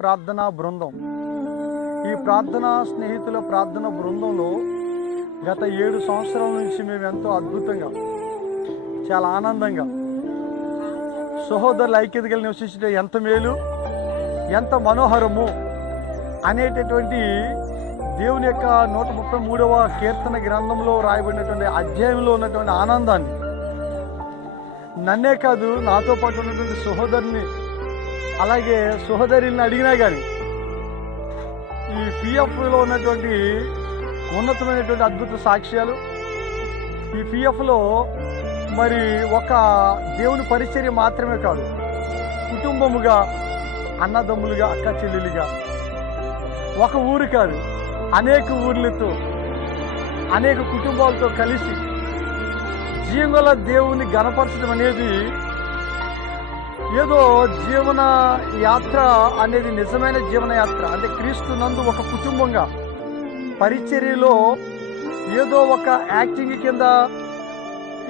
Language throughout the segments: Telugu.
ప్రార్థనా బృందం. ఈ ప్రార్థనా స్నేహితుల ప్రార్థన బృందంలో గత 7 సంవత్సరాల నుంచి మేము ఎంతో అద్భుతంగా, చాలా ఆనందంగా సహోదరుల ఐక్యతగా నివసించే ఎంత మేలు, ఎంత మనోహరము అనేటటువంటి దేవుని యొక్క 133వ కీర్తన గ్రంథంలో రాయబడినటువంటి అధ్యాయంలో ఉన్నటువంటి ఆనందాన్ని నన్నే కాదు, నాతో పాటు ఉన్నటువంటి సహోదరుని అలాగే సహోదరుని అడిగినా కానీ ఈ పిఎఫ్లో ఉన్నటువంటి ఉన్నతమైనటువంటి అద్భుత సాక్ష్యాలు, ఈ పిఎఫ్లో మరి ఒక దేవుని పరిచర్య మాత్రమే కాదు, కుటుంబముగా, అన్నదమ్ములుగా, అక్క చెల్లెలుగా, ఒక ఊరు కాదు, అనేక ఊర్లతో, అనేక కుటుంబాలతో కలిసి జీవన దేవుని గణపరచడం అనేది ఏదో జీవన యాత్ర అనేది నిజమైన జీవన యాత్ర. అంటే క్రీస్తు నందు ఒక కుటుంబంగా పరిచర్యలో ఏదో ఒక యాక్టింగ్ కింద,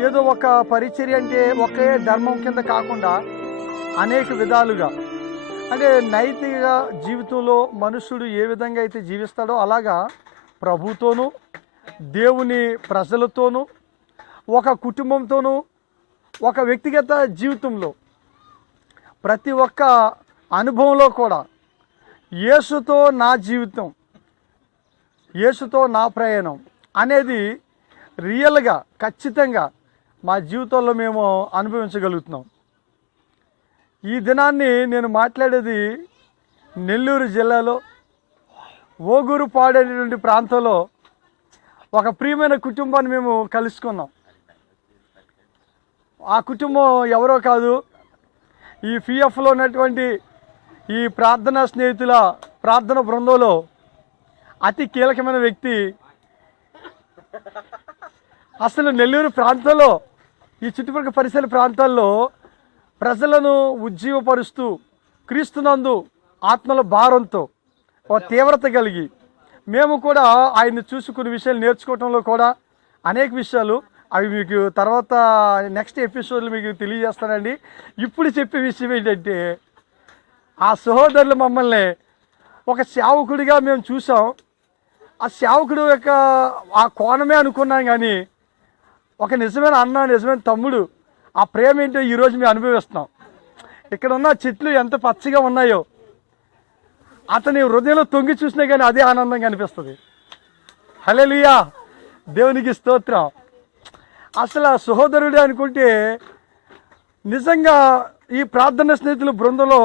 ఏదో ఒక పరిచర్య అంటే ఒకే ధర్మం కింద కాకుండా అనేక విధాలుగా, అంటే నైతిక జీవితంలో మనుషుడు ఏ విధంగా అయితే జీవిస్తాడో అలాగా ప్రభుతోనూ, దేవుని ప్రజలతోనూ, ఒక కుటుంబంతోనూ, ఒక వ్యక్తిగత జీవితంలో ప్రతి ఒక్క అనుభవంలో కూడా యేసుతో నా జీవితం, యేసుతో నా ప్రయాణం అనేది రియల్గా, ఖచ్చితంగా మా జీవితంలో మేము అనుభవించగలుగుతున్నాం. ఈ దినాన్ని నేను మాట్లాడేది నెల్లూరు జిల్లాలో ఓగూరుపాడు అనేటువంటి ప్రాంతంలో ఒక ప్రియమైన కుటుంబాన్ని మేము కలుసుకున్నాం. ఆ కుటుంబం ఎవరో కాదు, ఈ పిఎఫ్లో ఉన్నటువంటి ఈ ప్రార్థనా స్నేహితుల ప్రార్థన బృందంలో అతి కీలకమైన వ్యక్తి. అసలు నెల్లూరు ప్రాంతంలో, ఈ చుట్టుపక్కల పరిసర ప్రాంతాల్లో ప్రజలను ఉజ్జీవపరుస్తూ, క్రీస్తునందు ఆత్మల భారంతో ఒక తీవ్రత కలిగి, మేము కూడా ఆయన్ని చూసుకునే విషయాలు నేర్చుకోవటంలో కూడా అనేక విషయాలు, అవి మీకు తర్వాత నెక్స్ట్ ఎపిసోడ్లో మీకు తెలియజేస్తానండి. ఇప్పుడు చెప్పే విషయం ఏంటంటే, ఆ సహోదరులు మమ్మల్ని ఒక సేవకుడిగా మేము చూసాం. ఆ సేవకుడు యొక్క ఆ కోణమే అనుకున్నాం, కానీ ఒక నిజమైన అన్న, నిజమైన తమ్ముడు, ఆ ప్రేమ ఏంటో ఈరోజు మేము అనుభవిస్తున్నాం. ఇక్కడ ఉన్న చెట్లు ఎంత పచ్చగా ఉన్నాయో అతని హృదయంలో తొంగి చూసినా కానీ అదే ఆనందంగా అనిపిస్తుంది. హల్లెలూయా, దేవునికి స్తోత్రం. అసలు ఆ సహోదరుడే అనుకుంటే నిజంగా ఈ ప్రార్థన స్నేహితుల బృందంలో,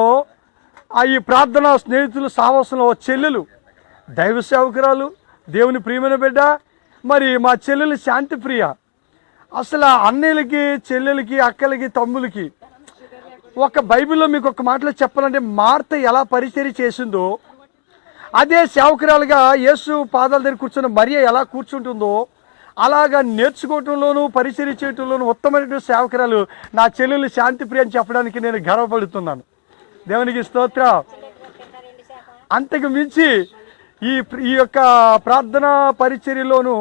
ఈ ప్రార్థన స్నేహితులు సాహసంలో చెల్లెలు, దైవ సేవకురాలు, దేవుని ప్రియమైన బిడ్డ, మరి మా చెల్లెలు శాంతి ప్రియ. అసలు అన్నయ్యలకి, చెల్లెలకి, అక్కలకి, తమ్ములకి ఒక బైబిల్లో మీకు ఒక మాటలో చెప్పాలంటే, మార్త ఎలా పరిచర్య చేసిందో అదే సేవకురాలుగా యేసు పాదాల దగ్గర కూర్చున్న మరియ ఎలా కూర్చుంటుందో అలాగా నేర్చుకోవటంలోనూ, పరిచర్య చేయటంలోనూ ఉత్తమమైనటువంటి సేవకురాలు నా చెల్లెలు శాంతి ప్రియ అని చెప్పడానికి నేను గర్వపడుతున్నాను. దేవునికి స్తోత్రం. అంతకు మించి ఈ యొక్క ప్రార్థనా పరిచర్యలోనూ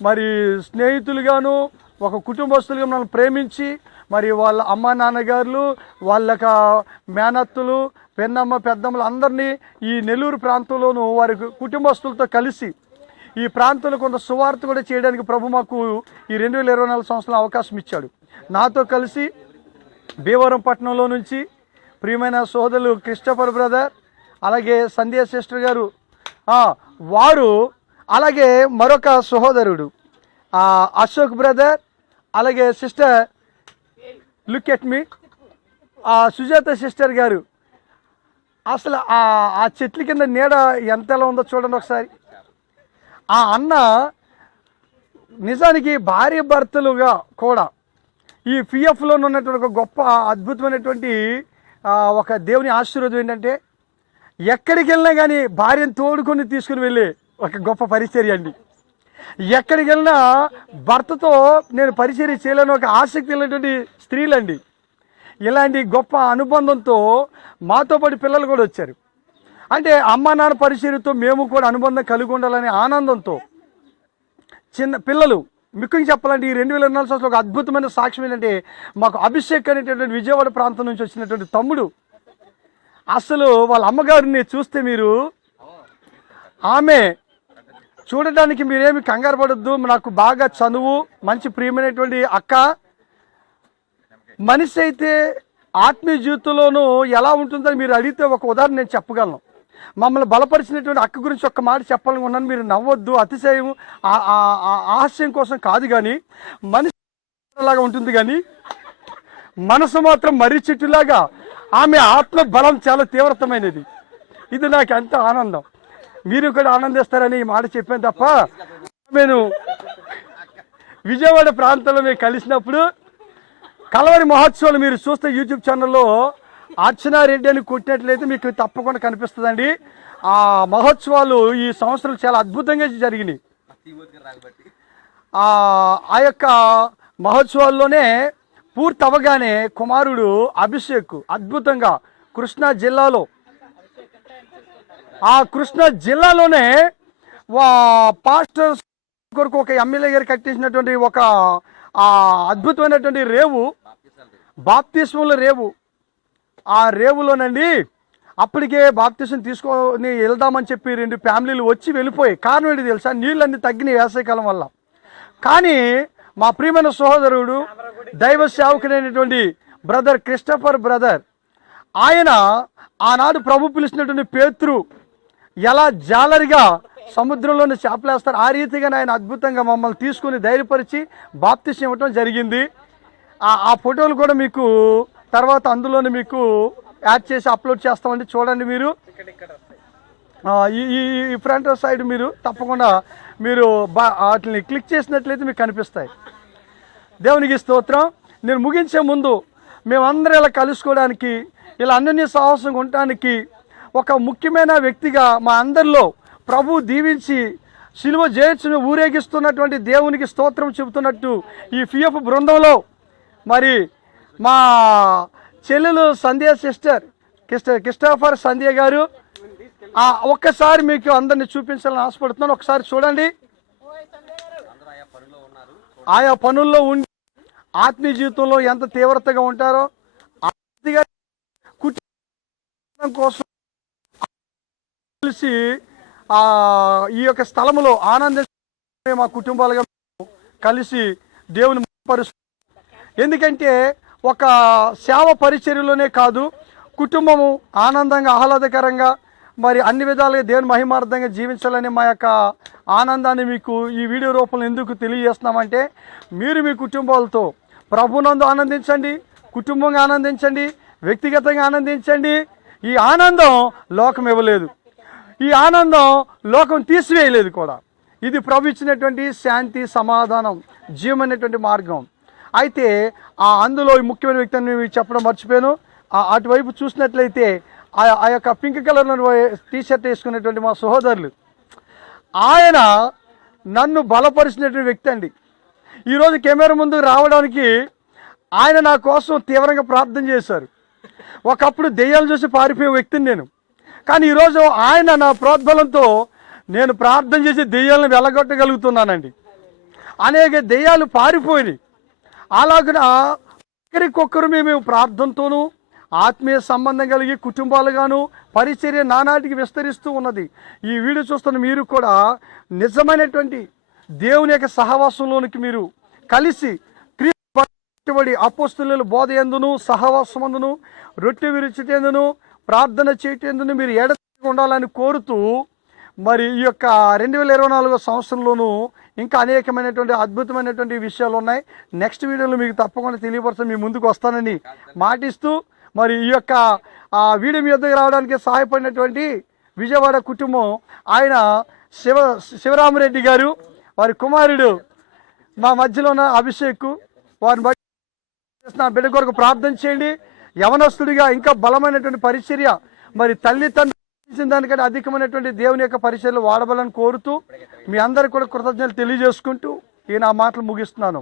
మరి స్నేహితులుగాను, ఒక కుటుంబస్తులుగా మనల్ని ప్రేమించి, మరి వాళ్ళ అమ్మ నాన్నగారులు, వాళ్ళ మేనత్తులు, పెన్నమ్మ, పెద్దమ్మలు అందరినీ ఈ నెల్లూరు ప్రాంతంలోనూ వారి కుటుంబస్తులతో కలిసి ఈ ప్రాంతంలో కొంత సువార్త కూడా చేయడానికి ప్రభు మాకు ఈ 2024 సంవత్సరంలో అవకాశం ఇచ్చాడు. నాతో కలిసి భీమవరం పట్టణంలో నుంచి ప్రియమైన సోదరులు క్రిస్టఫర్ బ్రదర్, అలాగే సంధ్యా సిస్టర్ గారు, వారు, అలాగే మరొక సహోదరుడు అశోక్ బ్రదర్, అలాగే sister look at me, Sujatha sister గారు. అసలు ఆ చెట్ల కింద నీడ ఎంత ఎలా ఉందో చూడండి ఒకసారి. ఆ అన్న నిజానికి భార్య భర్తలుగా కూడా ఈ పిఎఫ్లో ఉన్నటువంటి ఒక గొప్ప అద్భుతమైనటువంటి ఒక దేవుని ఆశీర్వాదం ఏంటంటే, ఎక్కడికి వెళ్ళినా కానీ భార్యను తోడుకొని తీసుకుని వెళ్ళే ఒక గొప్ప పరిచర్య అండి. ఎక్కడికి వెళ్ళినా భర్తతో నేను పరిచర్య చేయలేని ఒక ఆసక్తి వెళ్ళేటువంటి స్త్రీలండి. ఇలాంటి గొప్ప అనుబంధంతో మాతో పాటు పిల్లలు కూడా వచ్చారు. అంటే అమ్మ నాన్న పరిచర్యతో మేము కూడా అనుబంధం కలిగి ఉండాలనే ఆనందంతో చిన్న పిల్లలు, ముఖ్యంగా చెప్పాలంటే ఈ 2024 సంవత్సరంలో ఒక అద్భుతమైన సాక్ష్యం ఏంటంటే, మాకు అభిషేక్ అనేటటువంటి విజయవాడ ప్రాంతం నుంచి వచ్చినటువంటి తమ్ముడు, అసలు వాళ్ళ అమ్మగారిని చూస్తే మీరు, ఆమె చూడడానికి మీరేమి కంగారు పడద్దు, నాకు బాగా చనువు, మంచి ప్రియమైనటువంటి అక్క. మనిషి అయితే ఆత్మీయ జీవితంలోనూ ఎలా ఉంటుందని మీరు అడిగితే ఒక ఉదాహరణ నేను చెప్పగలను. మమ్మల్ని బలపరిచినటువంటి అక్క గురించి ఒక్క మాట చెప్పాలనుకున్నాను. మీరు నవ్వొద్దు, అతిశయం ఆహాస్యం కోసం కాదు, కానీ మనిషి లాగా ఉంటుంది, కానీ మనసు మాత్రం మర్రి చెట్టులాగా. ఆమె ఆత్మ బలం చాలా తీవ్రతమైనది. ఇది నాకు ఎంత ఆనందం. మీరు కూడా ఆనందిస్తారని ఈ మాట చెప్పాను తప్ప, నేను విజయవాడ ప్రాంతంలో మేము కలిసినప్పుడు కలవరి మహోత్సవాలు మీరు చూస్తే యూట్యూబ్ ఛానల్లో అర్చనారెడ్డి అని కొట్టినట్లయితే మీకు తప్పకుండా కనిపిస్తుందండి. ఆ మహోత్సవాలు ఈ సంవత్సరం చాలా అద్భుతంగా జరిగినాయి. ఆ యొక్క మహోత్సవాల్లోనే పూర్తి అవగానే కుమారుడు అభిషేక్ అద్భుతంగా కృష్ణా జిల్లాలోనే పాస్టర్ కొరకు ఒక ఎమ్మెల్యే గారు కట్టించినటువంటి ఒక అద్భుతమైనటువంటి రేవు, బాప్తిస్మముల రేవు. ఆ రేవులోనండి అప్పటికే బాప్తిసం తీసుకొని వెళ్దామని చెప్పి 2 ఫ్యామిలీలు వచ్చి వెళ్ళిపోయాయి. కారణం ఏంటి తెలుసా? నీళ్ళన్నీ తగ్గినాయి వేసవికాలం వల్ల. కానీ మా ప్రియమైన సహోదరుడు దైవ సేవకుడైనటువంటి బ్రదర్ క్రిస్టఫర్ బ్రదర్, ఆయన ఆనాడు ప్రభు పిలిచినటువంటి పేతురు ఎలా జాలరిగా సముద్రంలోని చేపలేస్తారు, ఆ రీతిగా ఆయన అద్భుతంగా మమ్మల్ని తీసుకుని ధైర్యపరిచి బాప్తిసం ఇవ్వటం జరిగింది. ఆ ఫోటోలు కూడా మీకు తర్వాత అందులోనే మీకు యాడ్ చేసి అప్లోడ్ చేస్తామండి. చూడండి మీరు ఈ ఫ్రంట్ సైడ్ మీరు తప్పకుండా మీరు వాటిని క్లిక్ చేసినట్లయితే మీకు కనిపిస్తాయి. దేవునికి స్తోత్రం. నేను ముగించే ముందు మేమందరం ఇలా కలుసుకోవడానికి, ఇలా అన్యోన్య సాహసంగా ఉండటానికి ఒక ముఖ్యమైన వ్యక్తిగా మా అందరిలో ప్రభు దీవించి శిలువ జయించును ఊరేగిస్తున్నటువంటి దేవునికి స్తోత్రం చెబుతున్నట్టు ఈ పిఎఫ్ బృందంలో మరి మా చెల్లెలు సంధ్య సిస్టర్ క్రిస్టోఫర్ సంధ్య గారు, ఒక్కసారి మీకు అందరినీ చూపించాలని ఆశపడుతున్నాను. ఒకసారి చూడండి. ఆయా పనుల్లో ఉండి ఆత్మీయ జీవితంలో ఎంత తీవ్రతగా ఉంటారో కుటుంబం కోసం కలిసి ఈ యొక్క స్థలములో ఆనందించే మా కుటుంబాలుగా కలిసి దేవుని పరుస్తాం. ఎందుకంటే ఒక సేవ పరిచర్యలోనే కాదు, కుటుంబము ఆనందంగా ఆహ్లాదకరంగా మరి అన్ని విధాలుగా దేవుని మహిమార్థంగా జీవించాలని మా యొక్క ఆనందాన్ని మీకు ఈ వీడియో రూపంలో ఎందుకు తెలియజేస్తున్నామంటే, మీరు మీ కుటుంబాలతో ప్రభునందు ఆనందించండి, కుటుంబంగా ఆనందించండి, వ్యక్తిగతంగా ఆనందించండి. ఈ ఆనందం లోకం ఇవ్వలేదు, ఈ ఆనందం లోకం తీసివేయలేదు కూడా. ఇది ప్రభు ఇచ్చినటువంటి శాంతి, సమాధానం, జీవమైనటువంటి మార్గం. అయితే అందులో ఈ ముఖ్యమైన వ్యక్తిని చెప్పడం మర్చిపోయాను. అటువైపు చూసినట్లయితే ఆ యొక్క పింక్ కలర్లో టీషర్ట్ వేసుకునేటువంటి మా సహోదరులు, ఆయన నన్ను బలపరిచినటువంటి వ్యక్తి అండి. ఈరోజు కెమెరా ముందుకు రావడానికి ఆయన నా కోసం తీవ్రంగా ప్రార్థన చేశారు. ఒకప్పుడు దెయ్యాలు చూసి పారిపోయే వ్యక్తిని నేను, కానీ ఈరోజు ఆయన నా ప్రోద్బలంతో నేను ప్రార్థన చేసి దెయ్యాలను వెళ్ళగొట్టగలుగుతున్నానండి. అనేక దెయ్యాలు పారిపోయినాయి. అలాగున ఒకరికొకరు మేము ప్రార్థనతోనూ ఆత్మీయ సంబంధం కలిగి కుటుంబాలుగాను పరిచర్య నానాటికి విస్తరిస్తూ ఉన్నది. ఈ వీడియో చూస్తున్న మీరు కూడా నిజమైనటువంటి దేవుని యొక్క సహవాసంలోనికి మీరు కలిసి క్రీస్తుబడి అపోస్తుల బోధ యందును సహవాసమందును రొట్టె విరుచుటేందును ప్రార్థన చేయటేందును మీరు ఎడతెగక ఉండాలని కోరుతూ, మరి ఈ యొక్క 2024 సంవత్సరంలోనూ ఇంకా అనేకమైనటువంటి అద్భుతమైనటువంటి విషయాలు ఉన్నాయి. నెక్స్ట్ వీడియోలో మీకు తప్పకుండా తెలియపరచ మీ ముందుకు వస్తానని మాటిస్తూ, మరి ఈ యొక్క వీడియో మీ వద్దకు రావడానికి సహాయపడినటువంటి విజయవాడ కుటుంబం, ఆయన శివరామరెడ్డి గారు, వారి కుమారుడు మా మధ్యలో ఉన్న అభిషేక్, వారిని బట్టి నా బిడ్డ కొరకు ప్రార్థన చేయండి. యవనస్తుడిగా ఇంకా బలమైనటువంటి పరిచర్య, మరి తల్లిదండ్రులు దానికంటే అధికమైనటువంటి దేవుని యొక్క పరిచర్యలు వాడబలని కోరుతూ మీ అందరికీ కూడా కృతజ్ఞతలు తెలియజేసుకుంటూ ఈ నా మాటలు ముగిస్తున్నాను.